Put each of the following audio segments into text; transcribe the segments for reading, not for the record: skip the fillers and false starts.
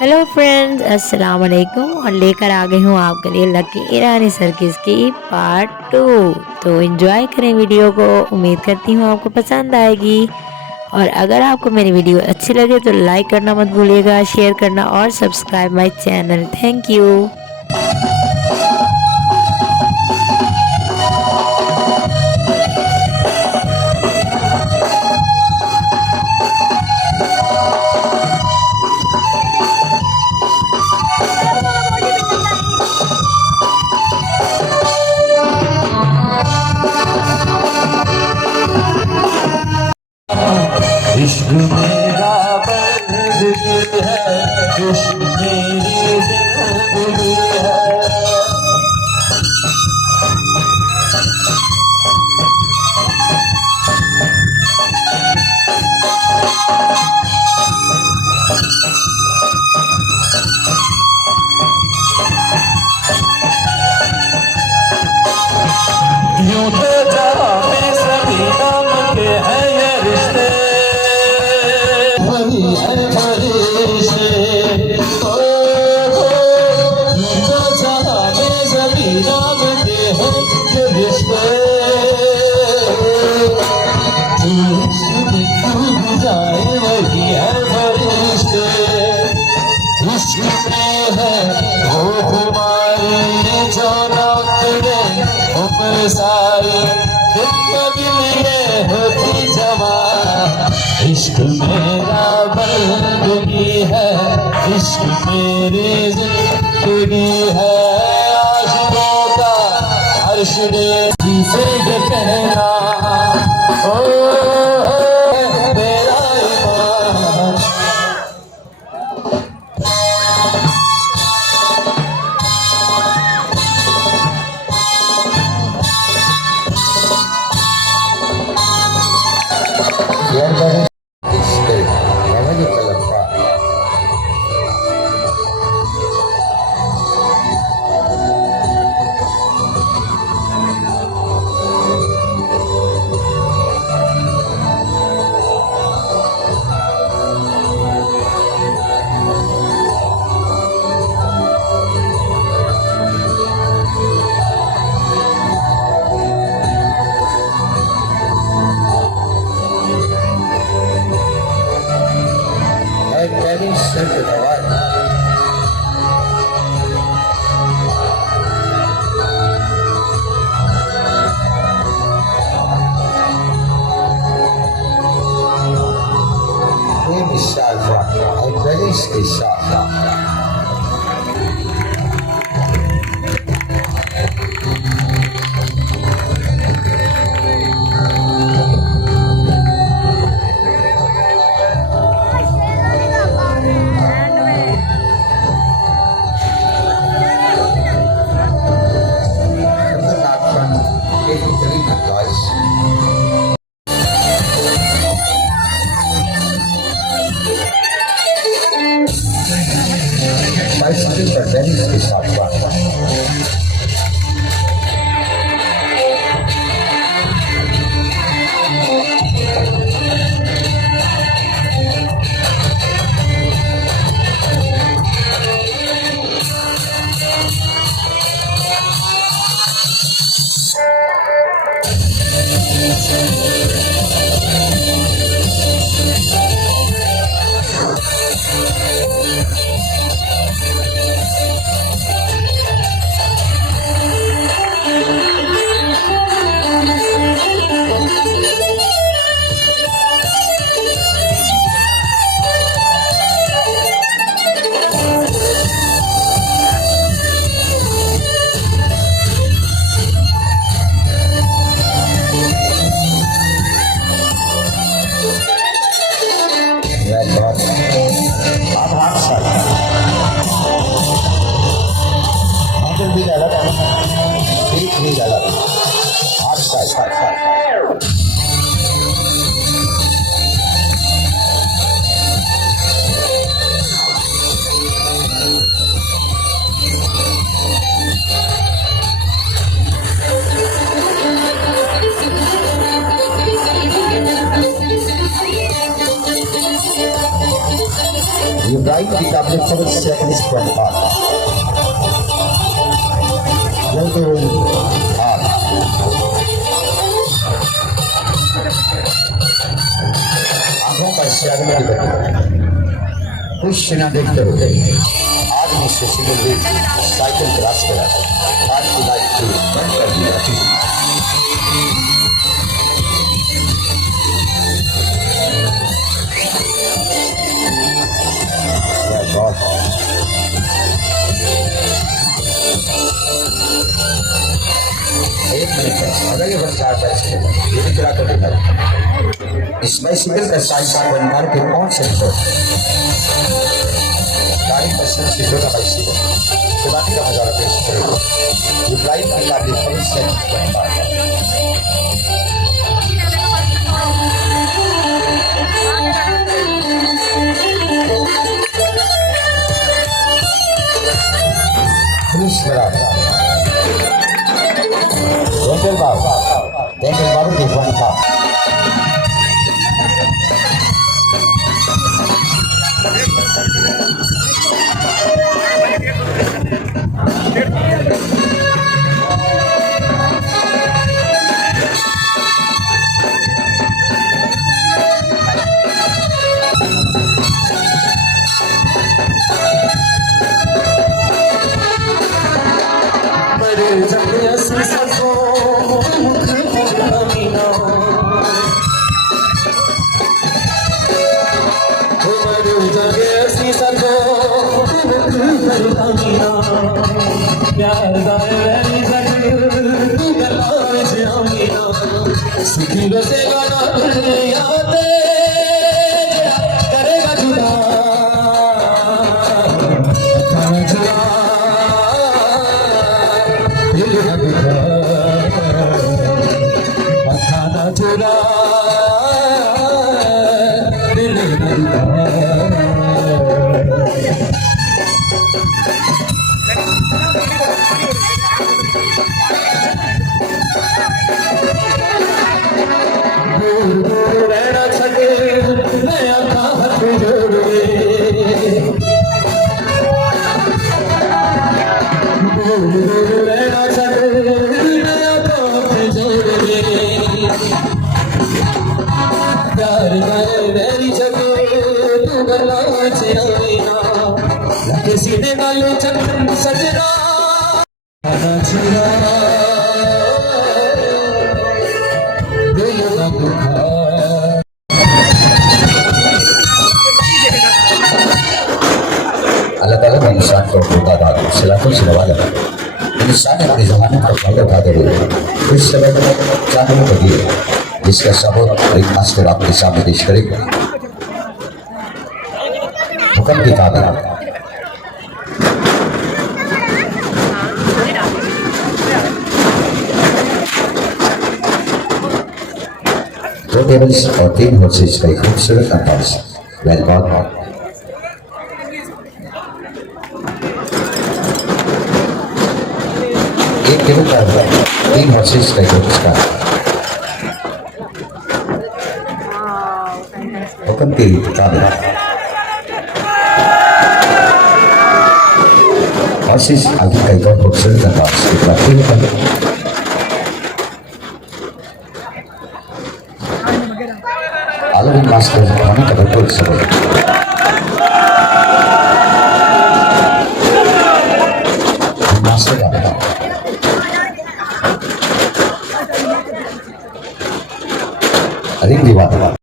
Hello friends, अस्सलाम वालेकुम। और लेकर आ गई हूँ आपके लिए लकी ईरानी सर्किस की पार्ट 2। तो एंजॉय करें वीडियो को। उम्मीद करती हूँ आपको पसंद आएगी। और अगर आपको मेरी वीडियो अच्छी लगे तो लाइक करना मत भूलिएगा, शेयर करना और subscribe my channel. Thank you. इश्क मेरा बंदगी है, इश्क मेरी जिंदगी है। यूं तो जहां में सभी नाम के हैं ये रिश्ते, वही है फरिश्ते। यूं तो जहां में सभी नाम के हैं ये रिश्ते, जो इश्क में डूब जाए वही है फरिश्ते। इश्क में है वो खुमारी जो नौकरे उम्र सारी जिंदगी लिए होती जमा। इश्क मेरा बंदगी है, इश्क मेरी जिंदगी है। आशिकों का अर्श जिसे ये कहना, ओ मेरा ईमान। Bienvenido namanya Kalapa. I'm very simple, alright? Name is Salva. I'm very Salva. My skills are very Salva. Ibrahim Republic for the second is from Art. Art. आंखों पर शर्म की बत्ती कुछ न देखते हुए आदमी से सिगरेट साइकिल क्रॉस करा हाथ की लाइट को बंद कर दिया एक मिनट अगर ये बन जाता है ये भी क्या करेगा इस बाइसिकल का साइज बनवार के कौन से गाड़ी पर सबसे छोटा बाइसिकल चलाने का नजारा पेश करेगा ये ड्राइव की काबिल फल से बनवार पुलिस बराबर Rompel Baru, Rompel Baru di Kuala. सुखी से गाना याद करेगा जुदा खाना जुदा दिल खाना जुदा दिल रहना छके नया हाथ जोड़े रहना छके नया हाथ जोड़े प्यार मेरी छके तू गला से आईना लगे सीने नालों चंदन सजना खाना छुरा अल्लाह ताला ने इंसान को खुदा दादा सिलातों से नवाजा इंसान अपने ज़माने पर फायदा उठाते हुए कुछ समय तक जानवरों को दिए जिसका सबूत एक मास्टर आपके सामने पेश करेगा हुक्म की काबिल दो टेबल्स और 3 हॉर्सेस का एक खूबसूरत अंदाज वेलकॉम एक टेबल पर 3 हॉर्सेस का एक पुरस्कार हुक्म की काबिल हॉर्सेस आगे का एक और खूबसूरत अंदाज एक बार फिर हुक्म Halloween Master होने का बिल्कुल समय मास्टर का बता अधिक दीवार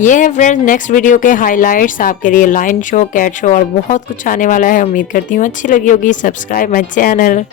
ये है फ्रेंड्स नेक्स्ट वीडियो के हाइलाइट्स आपके लिए। लाइन शो, कैट शो और बहुत कुछ आने वाला है। उम्मीद करती हूँ अच्छी लगी होगी। Subscribe my channel.